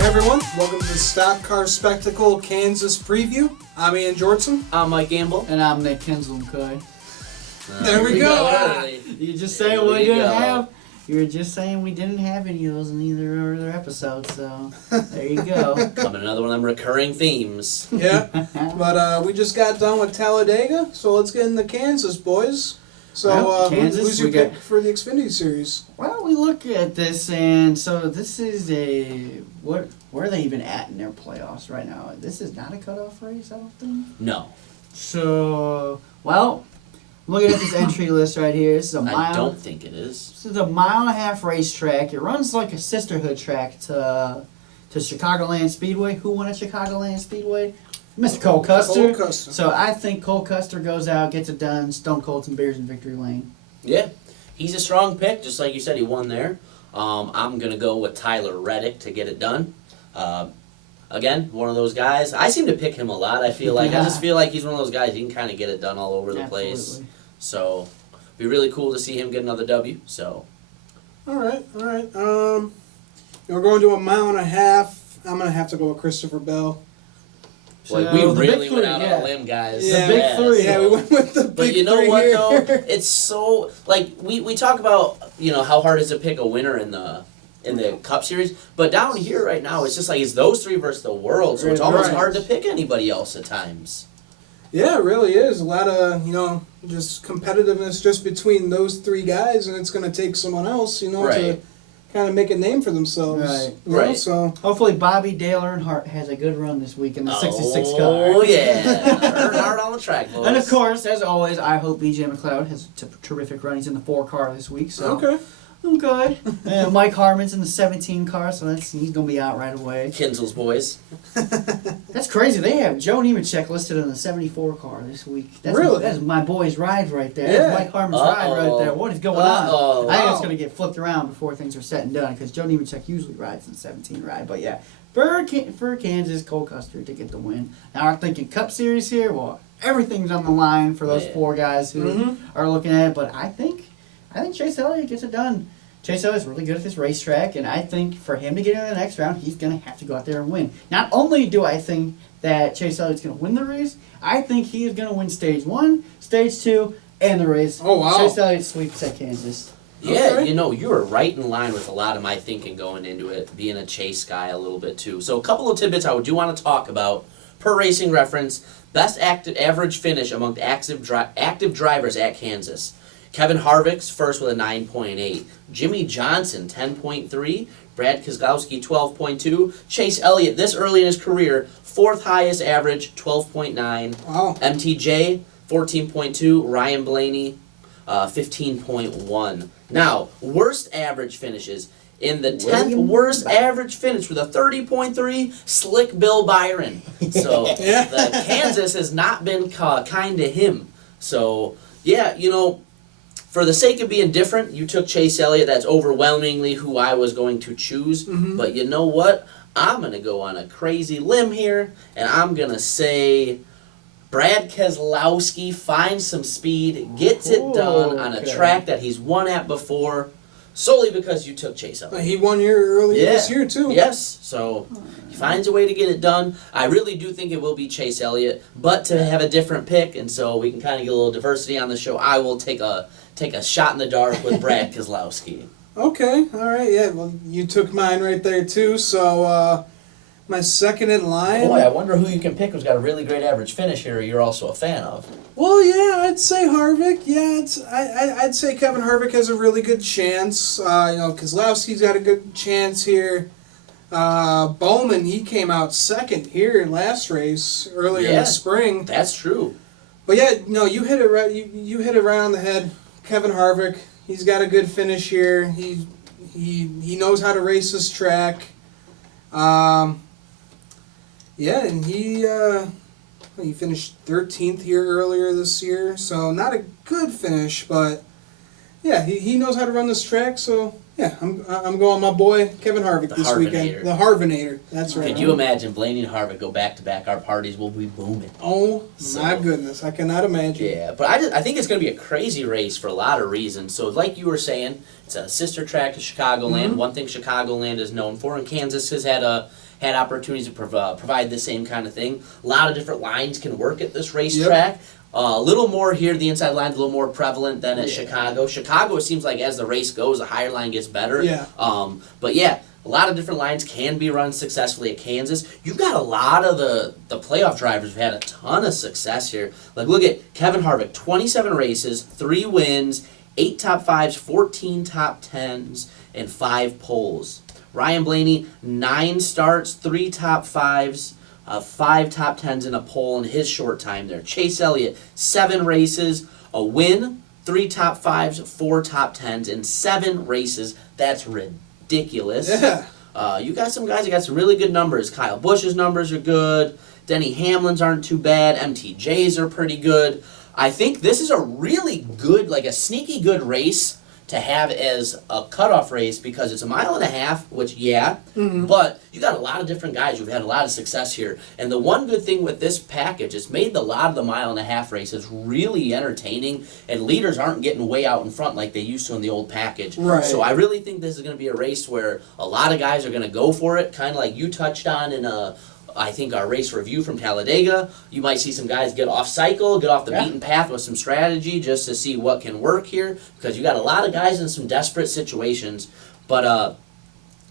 Hey everyone, welcome to the Stock Car Spectacle Kansas Preview. I'm Ian Jortson. I'm Mike Gamble. And I'm Nick Kinsley. There we go. You just saying we didn't have. You were just saying we didn't have any of those in either of their episodes, so there you go. Coming another one of them recurring themes. Yeah, but we just got done with Talladega, so let's get into Kansas, boys. So, Well, Kansas, who's your pick for the Xfinity Series? Well, we look at this, and so this is where are they even at in their playoffs right now? This is not a cutoff race, I don't think. No. So, well, looking at this entry list right here, this is a mile. I don't think it is. This is a 1.5 mile racetrack. It runs like a sisterhood track to Chicagoland Speedway. Who won at Chicagoland Speedway? Mr. Cole Custer. Cole Custer. So I think Cole Custer goes out, gets it done, Stone Cold some beers in victory lane. Yeah. He's a strong pick, just like you said, he won there. I'm going to go with Tyler Reddick to get it done. Again, one of those guys. I seem to pick him a lot, I feel like. I just feel like he's one of those guys, he can kind of get it done all over the place. So, be really cool to see him get another W. So, All right. We're going to 1.5 miles. I'm going to have to go with Christopher Bell. like, we really went out on a limb, guys. Yeah, the big three. Yeah, we went with the big three. But you know what, here. though? It's so, like, we talk about, how hard it is to pick a winner in the Cup Series, but down here right now, it's just like it's those three versus the world, so it's almost hard to pick anybody else at times. Yeah, it really is. A lot of, just competitiveness just between those three guys, and it's going to take someone else, to kind of make a name for themselves. Right. So hopefully Bobby Dale Earnhardt has a good run this week in the 66 car. Oh, yeah. Earnhardt on the track, boys. And of course, as always, I hope BJ McLeod has a terrific run. He's in the 4 car this week, so okay. I'm good. And Mike Harmon's in the 17 car, so he's going to be out right away. Kinsel's boys. That's crazy. They have Joe Nemechek listed in the 74 car this week. That's my boy's ride right there. Yeah. That's Mike Harmon's ride right there. What is going on? I think it's going to get flipped around before things are said and done because Joe Nemechek usually rides in the 17 ride. But yeah, for Kansas, Cole Custer to get the win. Now I'm thinking Cup Series here. Well, everything's on the line for those 4 guys who are looking at it. But I think Chase Elliott gets it done. Chase Elliott's really good at this racetrack, and I think for him to get into the next round, he's going to have to go out there and win. Not only do I think that Chase Elliott's going to win the race, I think he is going to win Stage 1, Stage 2, and the race. Oh, wow. Chase Elliott sweeps at Kansas. Yeah, Okay. you were right in line with a lot of my thinking going into it, being a Chase guy a little bit too. So a couple of tidbits I do want to talk about. Per Racing Reference, best average finish among active drivers at Kansas. Kevin Harvick's first with a 9.8. Jimmy Johnson, 10.3. Brad Keselowski, 12.2. Chase Elliott, this early in his career, 4th highest average, 12.9. Wow. MTJ, 14.2. Ryan Blaney, 15.1. Now, worst average finishes. In the 10th worst average finish with a 30.3, Slick Bill Byron. So, the Kansas has not been kind to him. So, yeah, for the sake of being different, you took Chase Elliott. That's overwhelmingly who I was going to choose. But you know what? I'm going to go on a crazy limb here, and I'm going to say Brad Keselowski finds some speed, gets it done on a track that he's won at before, solely because you took Chase Elliott. He won here earlier this year, too. Yes, so he finds a way to get it done. I really do think it will be Chase Elliott, but to have a different pick, and so we can kind of get a little diversity on the show, I will take a shot in the dark with Brad Keselowski. Okay, all right, yeah. Well, you took mine right there, too, so my second in line. Boy, I wonder who you can pick who's got a really great average finish here you're also a fan of. Well, yeah, I'd say Harvick. Yeah, I'd say Kevin Harvick has a really good chance. Keselowski's got a good chance here. Bowman, he came out second here last race earlier in the spring. That's true. But yeah, no, you hit it right. You hit it right on the head. Kevin Harvick, he's got a good finish here. He knows how to race this track. And he finished 13th here earlier this year, so not a good finish, but yeah, he knows how to run this track, so Yeah, I'm going my boy Kevin Harvick this weekend. The Harvinator. That's right. Can you imagine Blaney and Harvick go back to back? Our parties will be booming. Oh my goodness, I cannot imagine. Yeah, but I think it's going to be a crazy race for a lot of reasons. So like you were saying, it's a sister track to Chicagoland. One thing Chicagoland is known for, and Kansas has had opportunities to provide the same kind of thing. A lot of different lines can work at this racetrack. A little more here, the inside line's a little more prevalent than at Chicago. Chicago, it seems like as the race goes, the higher line gets better. Yeah. But yeah, a lot of different lines can be run successfully at Kansas. You've got a lot of the playoff drivers who've had a ton of success here. Like, look at Kevin Harvick, 27 races, 3 wins, 8 top 5s, 14 top 10s, and 5 poles. Ryan Blaney, 9 starts, 3 top 5s, 5 top 10s and a pole in his short time there. Chase Elliott, 7 races, a win, 3 top 5s, 4 top 10s, in 7 races. That's ridiculous. Yeah. You got some guys that got some really good numbers. Kyle Busch's numbers are good. Denny Hamlin's aren't too bad. MTJ's are pretty good. I think this is a really good, like a sneaky good race to have as a cutoff race because it's a mile and a half, which, but you got a lot of different guys who've had a lot of success here. And the one good thing with this package is made a lot of the mile and a half races really entertaining, and leaders aren't getting way out in front like they used to in the old package. Right. So I really think this is going to be a race where a lot of guys are going to go for it, kind of like you touched on in I think our race review from Talladega. You might see some guys get off cycle, get off the beaten path with some strategy just to see what can work here, because you got a lot of guys in some desperate situations. But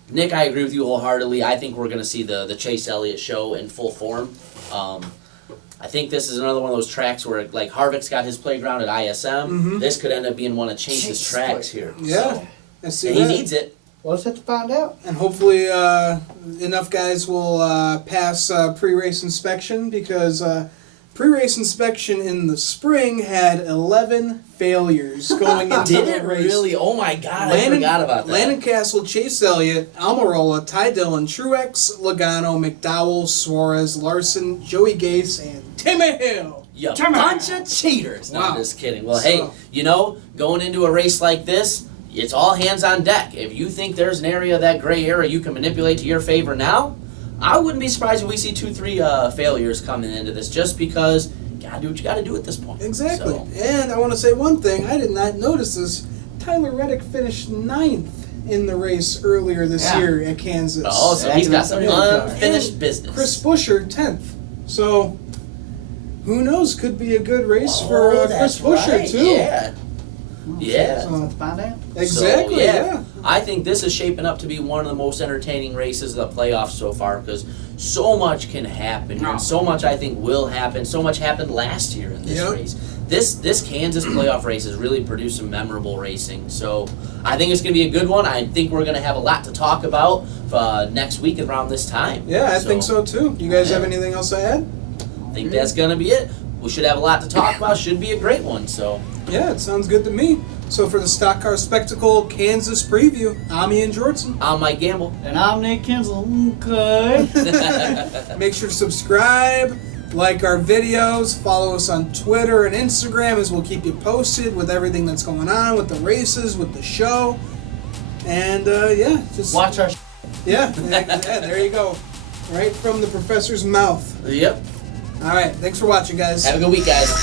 Nick, I agree with you wholeheartedly. I think we're going to see the Chase Elliott show in full form. I think this is another one of those tracks where, like, Harvick's got his playground at ISM. This could end up being one of Chase's tracks here. Yeah, So, he needs it. Well, let's have to find out. And hopefully enough guys will pass pre-race inspection, because pre-race inspection in the spring had 11 failures going into Did the it race. really? Oh my God, I forgot about that. Landon Castle, Chase Elliott, Almirola, Ty Dillon, Truex, Logano, McDowell, Suarez, Larson, Joey Gase, and Timmy Hill. You bunch of cheaters. No, I'm just kidding. Well, hey, going into a race like this, it's all hands on deck. If you think there's an area, that gray area, you can manipulate to your favor now, I wouldn't be surprised if we see 2-3 failures coming into this, just because you gotta do what you gotta do at this point. Exactly. So. And I want to say one thing. I did not notice this. Tyler Reddick finished 9th in the race earlier this year at Kansas. Oh, so he's got some unfinished business. Chris Buescher, 10th. So, who knows? Could be a good race for Chris Buescher, too. Yeah. Yeah. So let's find out. Exactly, So, yeah. I think this is shaping up to be one of the most entertaining races of the playoffs so far, because so much can happen here, and so much I think will happen. So much happened last year in this race. This Kansas playoff race has really produced some memorable racing. So I think it's going to be a good one. I think we're going to have a lot to talk about next week around this time. Yeah, I think so too. You guys have anything else to add? I think that's going to be it. We should have a lot to talk about. Should be a great one. So. Yeah, it sounds good to me. So for the Stock Car Spectacle Kansas preview, I'm Ian Jortson. I'm Mike Gamble. And I'm Nate Kinsel. Okay. Make sure to subscribe, like our videos, follow us on Twitter and Instagram, as we'll keep you posted with everything that's going on, with the races, with the show. And just watch our yeah, there you go. Right from the professor's mouth. Yep. All right, thanks for watching, guys. Have a good week, guys.